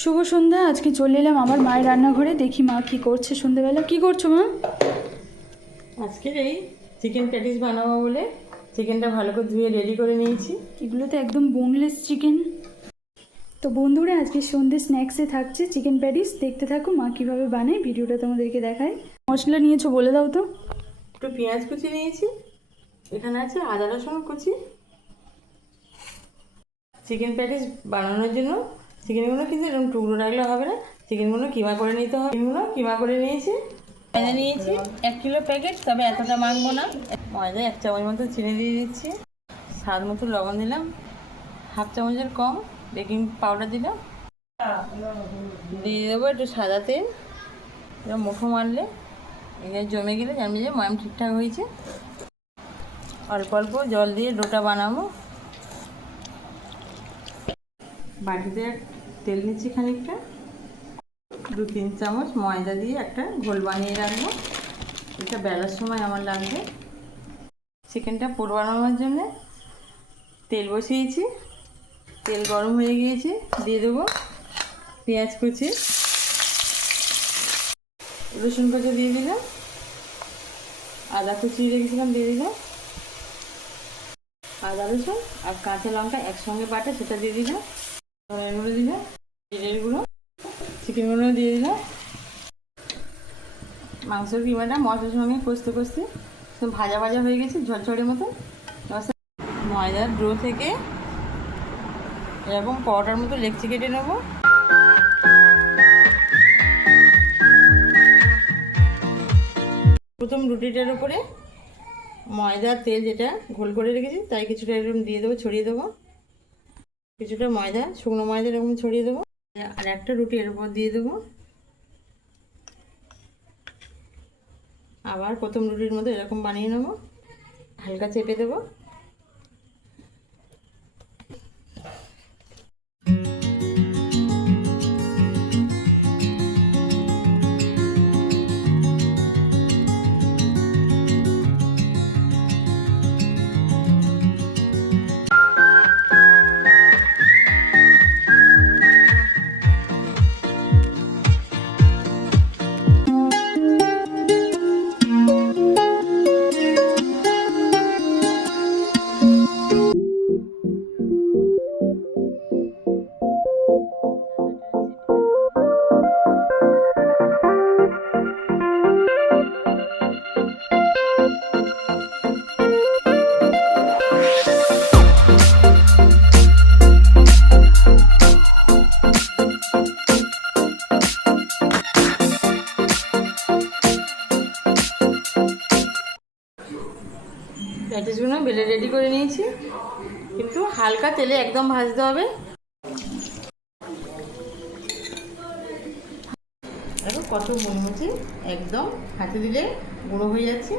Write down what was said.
শুভ সন্ধ্যা। আজকে চলে এলাম আমার মায়ের রান্নাঘরে, দেখি মা কি করছে সন্ধ্যেবেলা। কি করছো মা? আজকে এই চিকেন প্যাটিস বানাবো বলে চিকেনটা ভালো করে ধুয়ে রেডি করে নিয়েছি। এগুলো তো একদম বোনলেস চিকেন। তো বন্ধুরা, আজকে সন্ধ্যে স্ন্যাক্সে থাকছে চিকেন প্যাটিস। দেখতে থাকো মা কীভাবে বানায়, ভিডিওটা তোমাদেরকে দেখায়। মশলা নিয়েছো বলে দাও তো। একটু পেঁয়াজ কুচি নিয়েছি, এখানে আছে আদা রসুন কুচি। চিকেন প্যাটিস বানানোর জন্য চিকেনগুলো কিন্তু এরকম টুকরো রাখলে হবে না, চিকেনগুলো কিমা করে নিতে হবে। চিকেনগুলো কিমা করে নিয়েছি। ময়দা নিয়েছি 1 কিলো প্যাকেট, তবে এতটা মাখবো না। ময়দা 1 চামচ মতো চিনি দিয়ে দিচ্ছি, স্বাদ মতো লবণ দিলাম, 1/2 চামচের কম বেকিং পাউডার দিলাম, দিয়ে দেবো একটু সাদা তেল। এবার মুখো মারলে এখানে জমে গেলে জানবি যে ময়াম ঠিকঠাক হয়েছে। অল্প অল্প জল দিয়ে ডোটা বানাবো। বাটিতে তেল নিচ্ছি খানিকটা, 2-3 চামচ ময়দা দিয়ে একটা ঘোল বানিয়ে রাখবো। এটা বেলার সময় আমার লাগবে। চিকেনটা পুর বানানোর জন্য তেল বসিয়েছি, তেল গরম হয়ে গিয়েছে, দিয়ে দেবো পেঁয়াজ কুচি, রসুন কুচি দিয়ে দিলাম, আদা কুচি রেখেছিলাম দিয়ে দিলাম, আদা রসুন আর কাঁচা লঙ্কা একসঙ্গে বাটা সেটা দিয়ে দিলাম, ধনের গুঁড়ো দিলাম, জিরের গুঁড়ো, চিকেনগুলো দিয়ে দিলাম। মাংসের কিমাটা মশলার সঙ্গে কষতে কষতে সব ভাজা ভাজা হয়ে গেছে ঝরঝরের মতো। ময়দার ডো থেকে এরকম পাউডার মতো লেচি কেটে নেব। প্রথম রুটিটার উপরে ময়দার তেল যেটা ঘোল করে রেখেছি তাই কিছুটা এরকম দিয়ে দেবো, ছড়িয়ে দেবো। কিছুটা ময়দা, শুকনো ময়দা এরকম ছড়িয়ে দেবো, আর একটা রুটি এর উপর দিয়ে দেবো। আবার প্রথম রুটির মতো এরকম বানিয়ে নেবো, হালকা চেপে দেবো। প্যাটিসগুলো বেলে রেডি করে নিয়েছি, কিন্তু হালকা তেলে একদম ভাজতে হবে। দেখো কত মুচমুচে, একদম হাতে দিলে গুঁড়ো হয়ে যাচ্ছে।